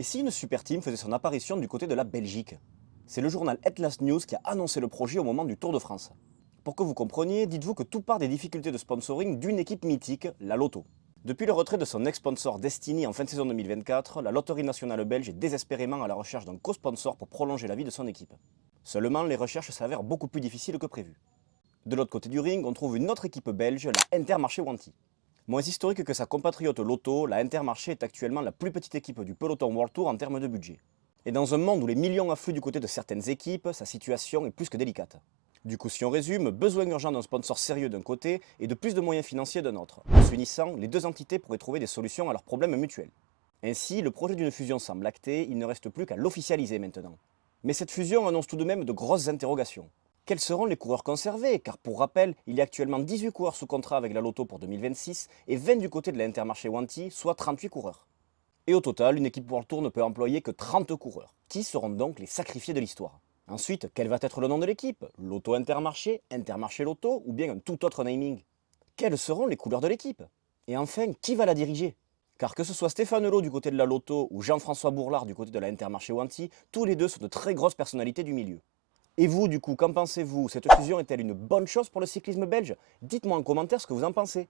Et si une super team faisait son apparition du côté de la Belgique? C'est le journal Atlas News qui a annoncé le projet au moment du Tour de France. Pour que vous compreniez, dites-vous que tout part des difficultés de sponsoring d'une équipe mythique, la Lotto. Depuis le retrait de son ex-sponsor Destiny en fin de saison 2024, la loterie nationale belge est désespérément à la recherche d'un co-sponsor pour prolonger la vie de son équipe. Seulement, les recherches s'avèrent beaucoup plus difficiles que prévu. De l'autre côté du ring, on trouve une autre équipe belge, la Intermarché Wanty. Moins historique que sa compatriote Lotto, la Intermarché est actuellement la plus petite équipe du peloton World Tour en termes de budget. Et dans un monde où les millions affluent du côté de certaines équipes, sa situation est plus que délicate. Du coup, si on résume, besoin urgent d'un sponsor sérieux d'un côté et de plus de moyens financiers d'un autre. En s'unissant, les deux entités pourraient trouver des solutions à leurs problèmes mutuels. Ainsi, le projet d'une fusion semble acté, il ne reste plus qu'à l'officialiser maintenant. Mais cette fusion annonce tout de même de grosses interrogations. Quels seront les coureurs conservés? Car pour rappel, il y a actuellement 18 coureurs sous contrat avec la Lotto pour 2026 et 20 du côté de la Intermarché Wanty, soit 38 coureurs. Et au total, une équipe World Tour ne peut employer que 30 coureurs. Qui seront donc les sacrifiés de l'histoire? Ensuite, quel va être le nom de l'équipe? Lotto Intermarché, Intermarché Lotto ou bien un tout autre naming? Quelles seront les couleurs de l'équipe? Et enfin, qui va la diriger? Car que ce soit Stéphane Lowe du côté de la Lotto ou Jean-François Bourlard du côté de la Intermarché Wanty, tous les deux sont de très grosses personnalités du milieu. Et vous, du coup, qu'en pensez-vous? Cette fusion est-elle une bonne chose pour le cyclisme belge? Dites-moi en commentaire ce que vous en pensez.